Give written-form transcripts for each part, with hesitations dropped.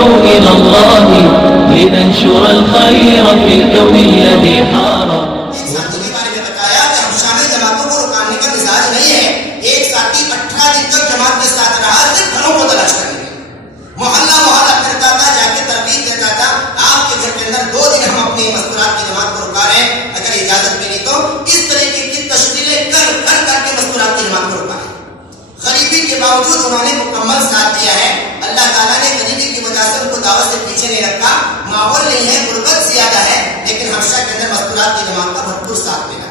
ندعو إلى الله لننشر الخير في الكون الذي حار. باوجود انہوں نے مکمل ساتھ دیا ہے. اللہ تعالیٰ نے غریبی کی وجہ سے ان کو دعوت سے پیچھے نہیں رکھا. ماحول نہیں ہے, غربت زیادہ ہے, لیکن حبشہ کے اندر مستورات کی جماعت کا بھرپور ساتھ ملا.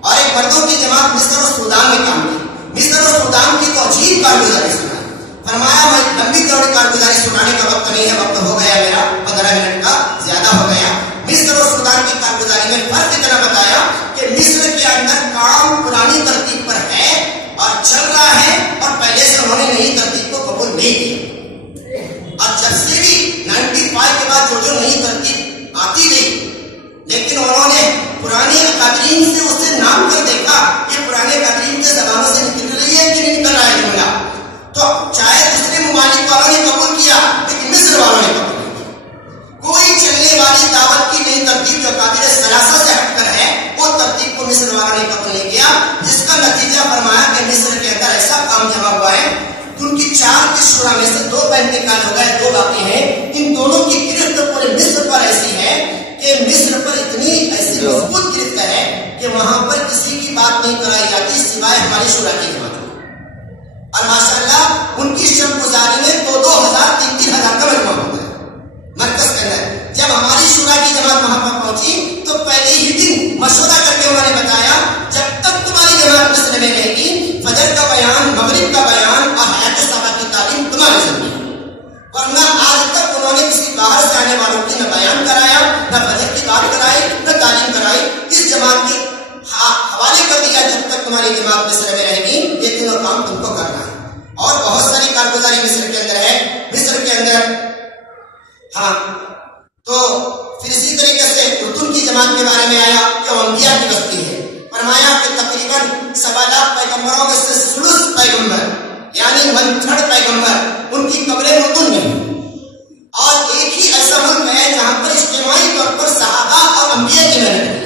اور ایک مردوں کی جماعت مصر اور سودان میں کام کی. مصر اور سودان کی تو عجیب کارگزاری سنائی. فرمایا میں لمبی چوڑی کارگزاری سنانے کا وقت نہیں ہے, وقت ہو گیا میرا 15 منٹ کا زیادہ ہو گیا. مصر اور سودان کی کارگزاری میں فرق اتنا بتایا کہ مصر کے اندر کام پرانی ترتیب پر ہے اور چل رہا ہے, اور پہلے سے انہوں نے نئی ترتیب کو قبول نہیں کیا. اور جب سے بھی 95 کے بعد جو نئی ترتیب آتی گئی, لیکن انہوں نے پرانے اکابرین سے اسے نام کر دیکھا کہ پرانے اکابرین کے زبانوں سے نکل رہی ہے کہ نہیں نکل رہا ہے جملہ. تو چاہے دوسرے ممالک والوں نے قبول کیا, لیکن مصر والوں نے قبول نہیں کیا. کوئی چلنے والی دعوت کی نئی ترتیب جو قابل سلاسہ سے ہٹ کر ہے, وہ ترتیب کو مصر والوں نے قبول نہیں کیا, جس کا نتیجہ فرمایا کہ مصر کے اندر ایسا کام جمع ہوا ہے. ان کی 4 کی شورا میں سے 2 کا انتقال ہو گئے, 2 باقی ہیں. ان دونوں کی گرفت پورے مصر پر ایسی ہے کہ مصر پر اتنی ایسی مضبوط گرفت ہے کہ وہاں پر کسی کی بات نہیں کرائی جاتی سوائے ہماری شورا کی جماعت. اور ماشاءاللہ ان کی شب گزاری میں 2,000 3,000 کا مجموعہ ہوتا ہے مرکز کے اندر. جب ہماری شورا کی جماعت وہاں پر پہنچی تو پہلے ہی دن مشورہ کر کے انہوں نے بتایا جب تک تمہاری جماعت مصر میں رہے گی, فجر کا بیان, مغرب کا بیان اور حیات صحابہ کی تعلیم تمہارے ذمہ ہے. ورنہ آج تک انہوں نے کسی باہر سے آنے والوں کی نہ بیان کرایا, نہ فجر کی بات کرائی, نہ تعلیم کرائی. اس جماعت کے حوالے کر دیا جب تک تمہاری جماعت مصر میں رہے گی یہ تینوں کام تم کو کرنا ہے. اور بہت ساری کارگزاری مصر کے اندر ہے. مصر کے اندر ہاں تو پھر اسی طریقے سے اردن کی جماعت کے بارے میں آیا کہ وہ انبیاء کی بستی ہے. فرمایا کہ تقریباً 7,00,000 پیغمبروں میں سے ثلث پیغمبر یعنی 1/3 پیغمبر ان کی قبریں اردن میں ہیں. اور ایک ہی ایسا ملک ہے جہاں پر اجتماعی طور پر صحابہ اور انبیاء کی محنت کی.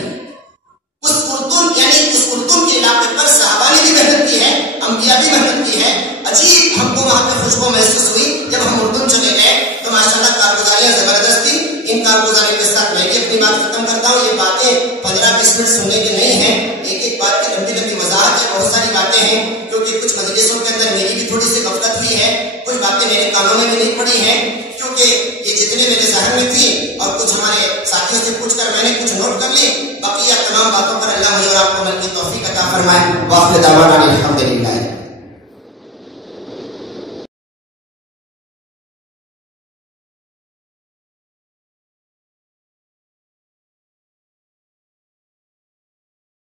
اس اردن کے علاقے پر صحابہ نے بھی محنت کی ہے, انبیاء بھی محنت کی ہے. عجیب ہم کو وہاں پہ خوشبو محسوس ہوئی جب ہم اردن چلے گئے تو ماشاءاللہ کارگزاریاں زبردست تھی. ان کارگزاری کے ساتھ میں بھی اپنی بات ختم کرتا ہوں. یہ باتیں 15-20 منٹ سننے کے نہیں ہیں, ایک ایک بات کی لمبی لمبی وضاحت ہے. بہت ساری باتیں ہیں کیونکہ کچھ مجلسوں کے اندر میری بھی تھوڑی سی غفلت ہوئی ہے, کچھ باتیں میرے کانوں میں بھی نہیں پڑی ہیں کیونکہ یہ جتنے میرے ذہن میں تھی اور کچھ ہمارے ساتھیوں سے پوچھ کر میں نے کچھ نوٹ کر لی. بقیہ تمام باتوں پر اللہ مجھے اور آپ کو عمل کی توفیق عطا فرمائے. واخر دعوانا الحمدللہ.